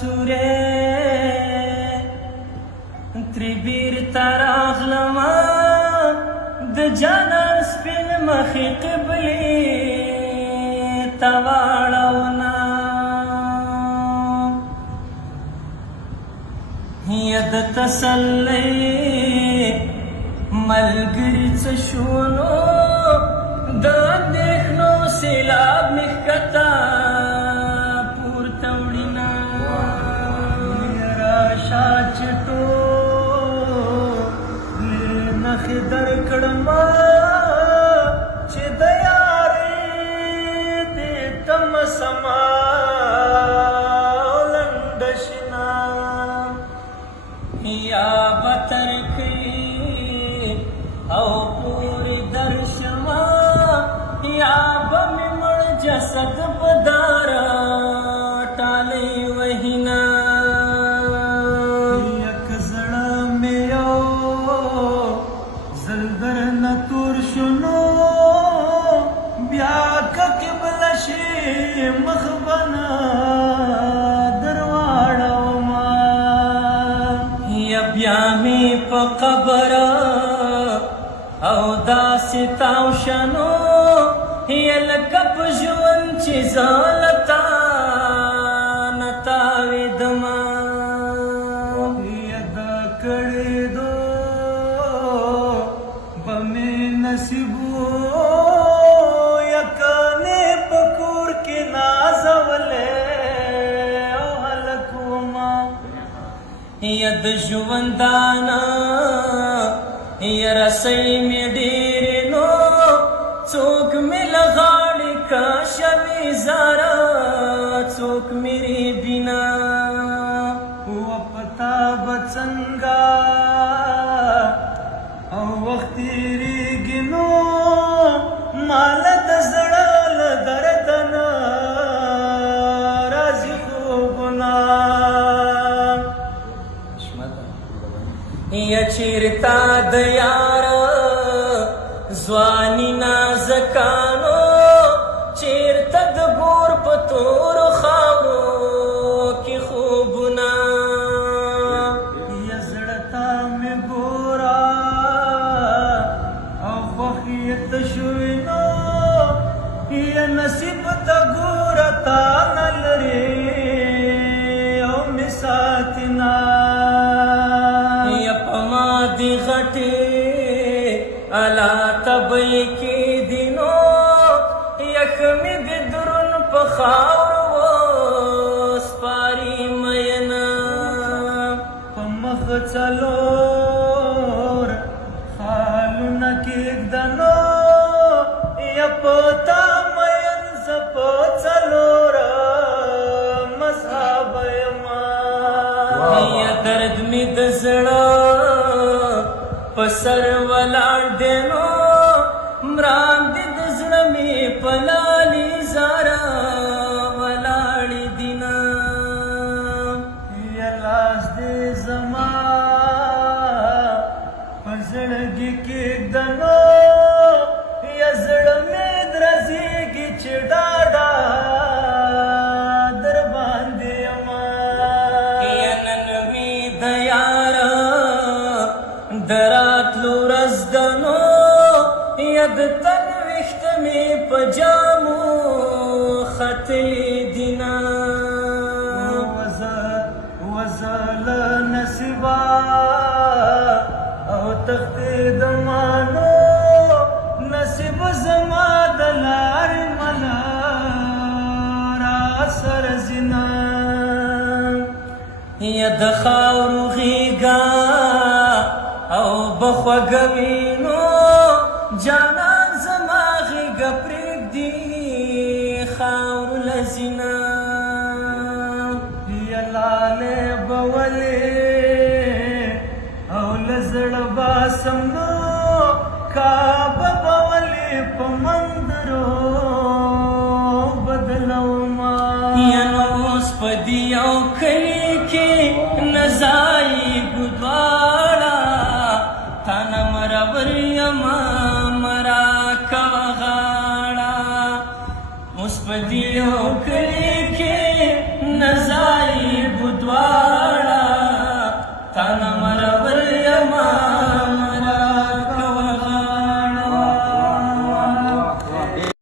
سوری تری بیرته راغلمه د جانان سپین مخې قبلې ته واړونه یا د تسلی ملګري څه شو نو د اندېښنو سیلاب مې ښکته پورته وړینه راشه چې ټولې نښې درکړمه چې د یارې دې تمه سمه لنډه شینه یا به ترکړي او پورې درشمه یا به مې مړ جسد په داره ټالۍ وهینه یک زړه مې یو ځل درنه تور شو نو بیا که قبله شي مخ به نه در واړومه یا بیا مې په قبره او داسې تاو شنو یا لکه په ژوند چې زه له تا نه تاوېدمه یا د کړېدو به مې نصیب و یا کنې په کور کې نازولی او هلک ومه یا د ژوندانه یا رسۍ مې ډېرې نو څوک مې له غاړې کشوي زاره څوک مې ریبینه و په تا به څنګه او وخت تېرېږي نو ماله د زړه له درده نه راځي خوبونه یا چیرته د یاره ځواني نازکانو چیرته د ګور په تورو خاورو کې خوبونه یا زړه ته مې ګوره او خوښ یې تشوي نو یا نصیب ته ګوره تا نه لرې او مې ساتي نه دی غټی علا تبی کی دینو یخمی دی درون پا خاور و سپاری مینا پا مخ چلور خالو نکیگ دنو یا پتا مین سپا چلور مصحاب یما یا درد می دزڑا پسر ولاړ دی نو مرام دی د زړه مې په لالي زاره ولاړې دي نه یا لاس دی زما په زړګي کېږده نو یا زړه مې درزېږي چې ډاډه در باندې یمه یا نن مې د یاره دراتلو رزدنو یا د تن ویښته مې په جامو ختلي دینه وزله نصیبه او تښتېدمه نو نصیب زما د لارې مله راسره ځینه یا د خاورو غېږه او بخوږوي نو جانان زما غېږه پرېږدي خاورو له زینه یا لالې به ولې او له زړه باسم نو کعبه به ولې په مندرو بدلومه یا نو اوس په دې یو کلي کې نه ځایږو دواړه تانا مرور یما مرا کوه غاړه اوس په دې یو کلي کې نظر